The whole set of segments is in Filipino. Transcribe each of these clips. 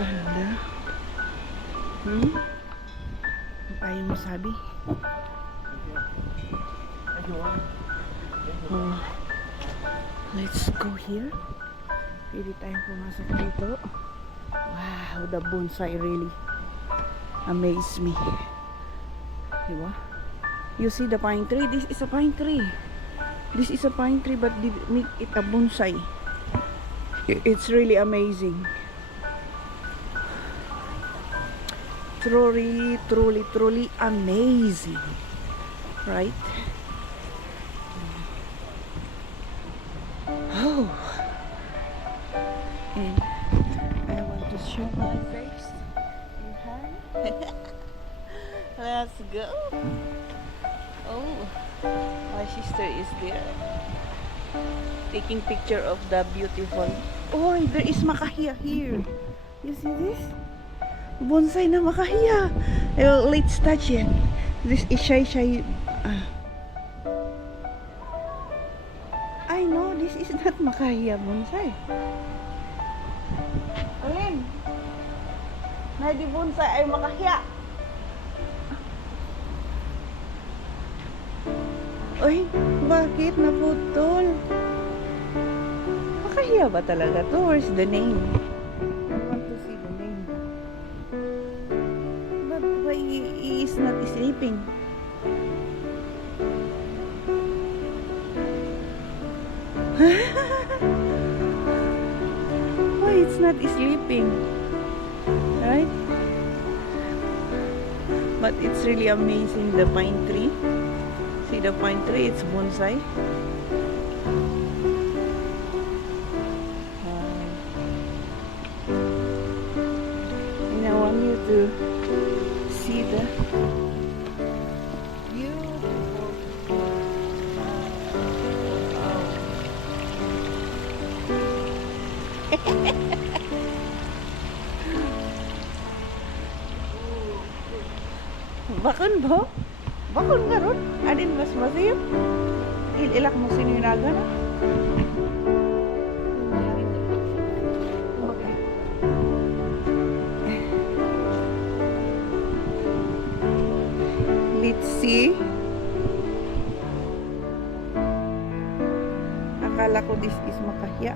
Ganda. Ayaw mo sabi? Oh. Let's go here. Pwede tayong pumasok dito. Wow, the bonsai really amazed me. Diba? You see the pine tree? This is a pine tree. This is a pine tree, but they make it a bonsai. It's really amazing. Truly, truly, truly amazing. Right? Oh. And I want to show my face in hand. Let's go. Oh, my sister is there taking picture of the beautiful. Oh, there is makahiya here. You see this? Bonsai na makahiya. Let's touch it. This is shy. I know this is not makahiya bonsai. Alin? Na di bonsai ay makahiya. Uy, bakit naputol? Makahiya ba talaga to? Where's the name? I want to see the name. But why he is not sleeping? Why it's not sleeping? Right? But it's really amazing, the pine tree. See the pine tree, it's bonsai. And I want you to see the beautiful. Bakun ba? Bakun nga ron? Adin mas masayap? Ilak mo sininaga na? Okay. Let's see. Akala ko this is makahiya.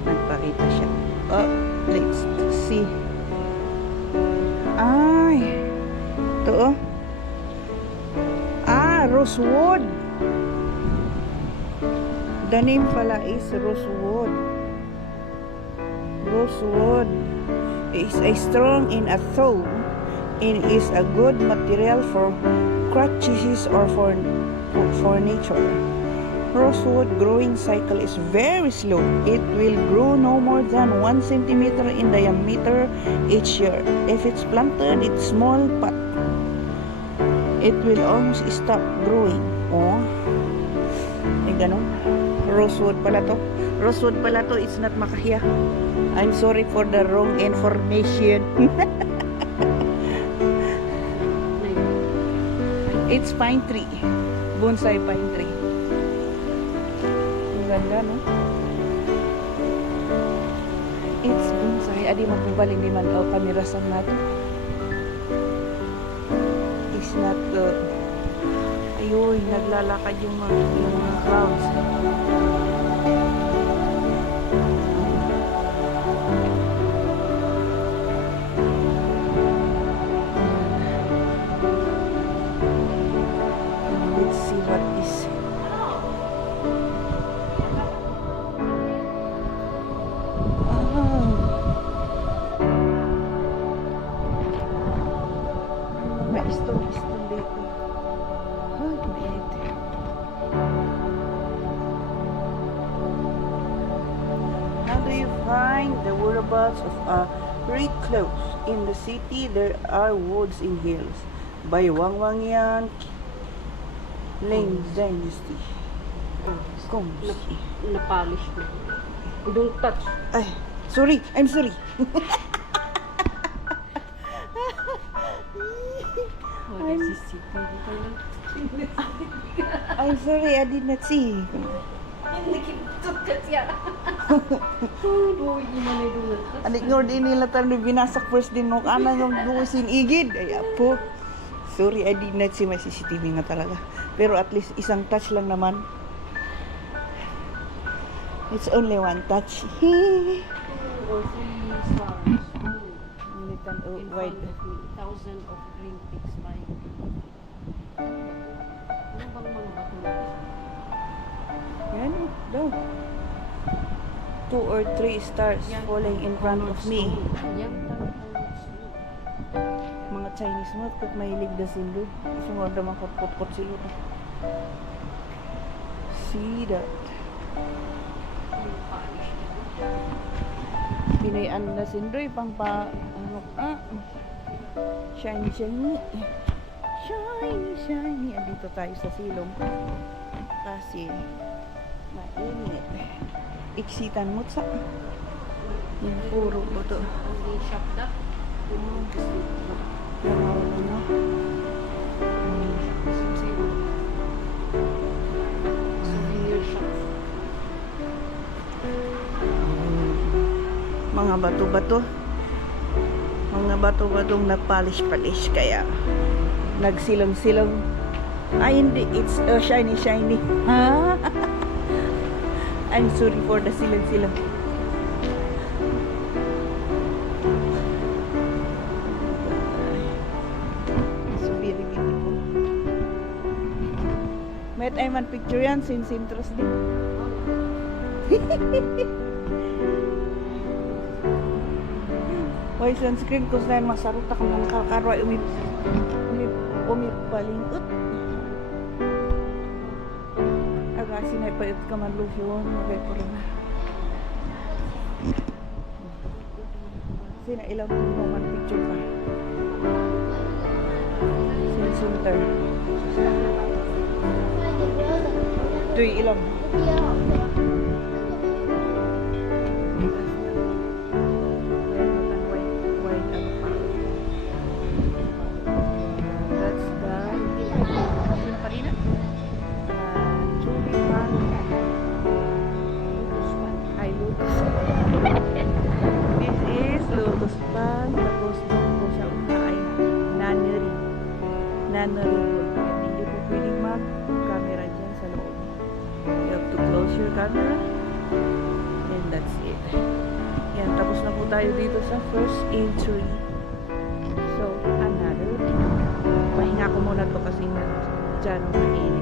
Nagpakita siya. Oh, let's see. Ay, ito oh. Rosewood. The name pala is rosewood. Rosewood is a strong in a thaw and is a good material for crutches or for furniture. Rosewood growing cycle is very slow. It will grow no more than 1 centimeter in diameter each year. If it's planted in small pot, it will almost stop growing. Oh, ganun. Rosewood pala to. Rosewood pala to. It's not makahiya. I'm sorry for the wrong information. It's pine tree. Bonsai pine tree. Ganda, no? It's bonsai. Adi magpubalin di man kami rasam natin. It's not ayoy, naglalakad yung mga crowds. Let's see what is. Maistong dito. Ay, mainit. How do you find the whereabouts of a recluse? In the city, there are woods in hills. By Wang Wangyan Ling Dynasty. Combs. Na-polish na. Don't touch. Ay, sorry. I'm sorry. Wala si Sita. I'm sorry, I did not see. Hindi kitut ka siya. Uy, iman ay dungat. Adik nga din nila tayo binasak first din nung anang yung duwisin igid. Ay apo. Sorry, I did not see my CCTV nga talaga. Pero at least isang touch lang naman. It's only one touch. Or 3 stars. Only tan In wide. front of me, 1,000 of green pigs flying. Ano bang mga bato na? Yan daw. 2 or 3 stars falling in front of me. Yan, tawag. Mga Chinese mo, kat mahilig na sila. Gusto mo na makapot-pot sila. See that? Yung polish niya. Binayan na sindoy pang ano shiny shiny andito tayo sa silong kasi mainit iksitan mo sa yung puro buto Only shop na. Souvenir shop. mga bato-batong na polish kaya nagsilong-silong ay hindi it's shiny ha I'm sorry for the silong-silong it's very beautiful may tayo man picture yan since interest din Why sunscreen ko sa masarot ka ng kakarwa umipalingot. Aga sinaypayot ka man lotion, magay ko rin na. Sina ilang man picture ka. Sinsunter. Tuy ilang. This is Lotus Pond. Tapos doon po siya ay Nunnery. Nunnery po. At hindi po pwedeng mag-camera dyan sa loob. You have to close your camera. And that's it. Yan, tapos na po tayo dito sa first entry. So, another. Pahinga ko muna to kasi dyan mainit.